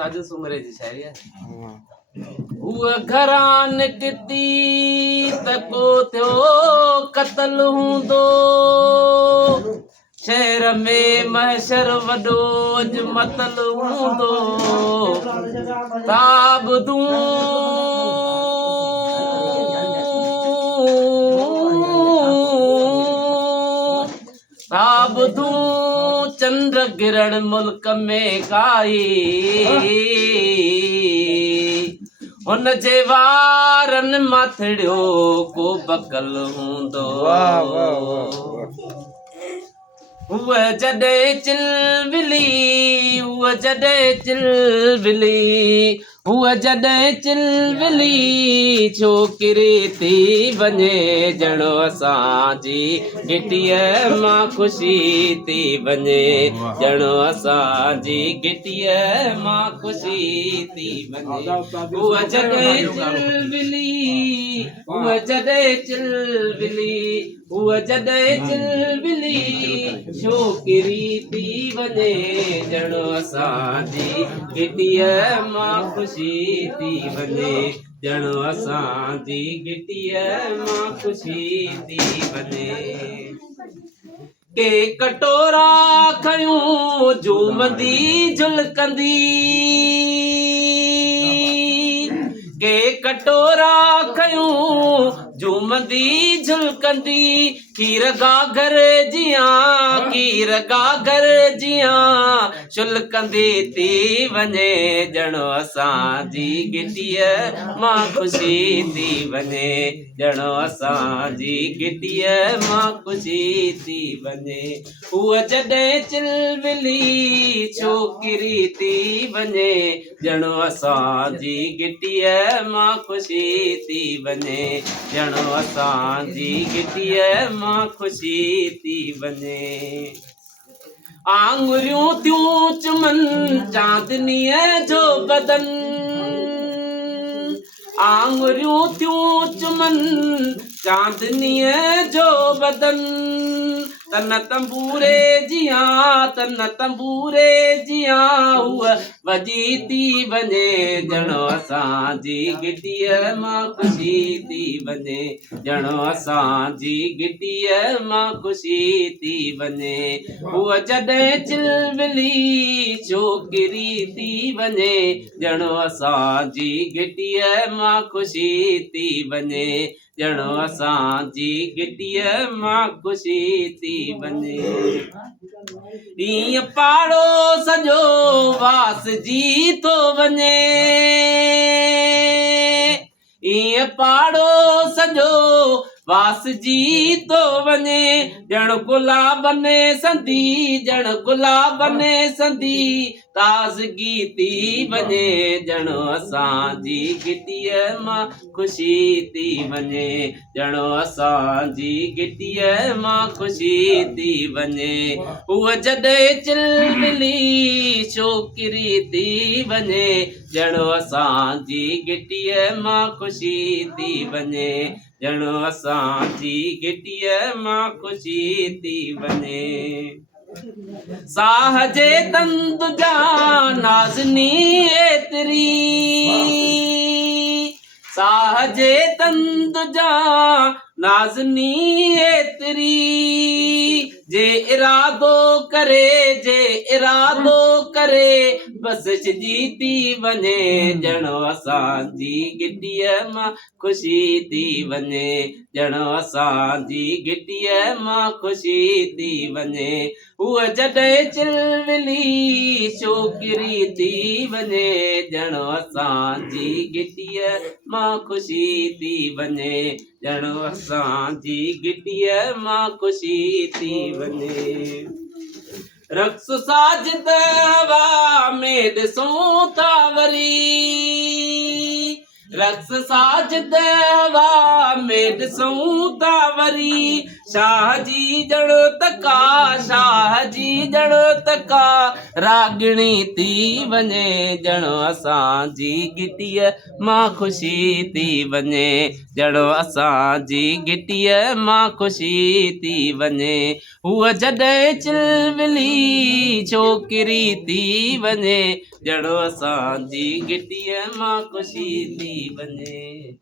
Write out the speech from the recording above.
ताज सुमरे जी शायरी है। उहा घरां निकिती त को थियो क़त्ल हूंदो, शहर में महशर वॾो अॼु मतल हूंदो, ताबदूं ताबदूं चंद्र गिरण मुल्क में काई, हुन जे वारनि माथड़ियो को बकल हूंदो। हुअ जॾहिं चिलबिली, हुअ जॾहिं चिलबिली, हुअ जॾहिं चिलबिली छोकिरी थी वञे, ॼणो असांजी गिटीअ मां ख़ुशी थी वञे, ॼणो असांजी गिटीअ मां ख़ुशी थी वञे। हुअ जॾहिं चिलबिली, हुअ जॾहिं चिलबिली, हुअ जॾहिं चिलबिली छोकिरी थी वञे, ॼणो असांजी गिटीअ मां ख़ुशी थी वञे, ॼणो असांजी गिटीअ मां ख़ुशी थी वञे। के कटोरा खयूं झूमंदी झुलकंदी, के कटोरा खयूं झूमंदी झुलकंदी, खीर गागर जियां, खीर गागर जियां शुलकंदी थी वञे, ॼणो असांजी गिटीअ मां ख़ुशी थी वञे, ॼणो असांजी गिटीअ मां ख़ुशी थी वञे। हुअ जॾहिं चिलबिली छोकिरी थी वञे, ॼणो असांजी गिटीअ मां ख़ुशी थी वञे, ॼणो असांजी गिटीअ मां ख़ुशी थी वञे। आङुरियूं थियूं चुमनि चांदनीअ जो बदन, आङुरियूं थियूं चुमनि चांदनीअ जो बदन, तन तंबूरे जियां, तन तंबूरे जियां हुअ वॼी थी वञे, ॼणो असांजी गिटीअ मां ख़ुशी थी वञे, ॼणो असांजी गिटीअ मां ख़ुशी थी वञे। हुअ जॾहिं चिलबिली छोकिरी थी वञे, ॼणो असांजी गिटीअ मां ख़ुशी थी वञे, ॼणो असांजी गिटीअ मां ख़ुशी थी वञे। ईअं पाड़ो सॼो वासजी थो वञे, ईअं पाड़ो सॼो वासजी थो वञे, ॼण गुलाबनि संदी, ॼण गुलाबनि संदी ताज़गी थी वञे, ॼणो असांजी गिटीअ मां ख़ुशी थी वञे, ॼणो असांजी गिटीअ मां ख़ुशी थी वञे। हुअ जॾहिं चिलबिली छोकिरी थी वञे, ॼणो असांजी गिटीअ मां ख़ुशी थी वञे, ॼणो असांजी गिटीअ मां ख़ुशी थी वञे। साह जे तंद जा नाज़नी एतिरी, साह जे तंद जा नाज़नी एतिरी, जे इरादो करे, जे इरादो करे बस छिजी थी वञे, ॼणो असांजी गिटीअ मां ख़ुशी थी वञे, ॼणो असांजी गिटीअ मां ख़ुशी थी वञे। हुअ जॾहिं चिलबिली छोकिरी थी वञे, ॼणो असांजी गिटीअ मां ख़ुशी थी वञे, ॼणो असांजी गिटीअ मां ख़ुशी थी वञे। रक्स साजिद हवा में ॾिसूं था वरी, रक्स साजिद हवा में ॾिसूं था वरी, शाह जी ॼण तका, शाह जी ॼण तका रागिणी थी वञे, ॼणो असांजी गिटीअ मां ख़ुशी थी वञे, ॼणो असांजी गिटीअ मां ख़ुशी थी वञे। हुअ जॾहिं चिलबिली छोकिरी थी वञे, जड़ो असांजी गिटीअ मां ख़ुशी थी वञे।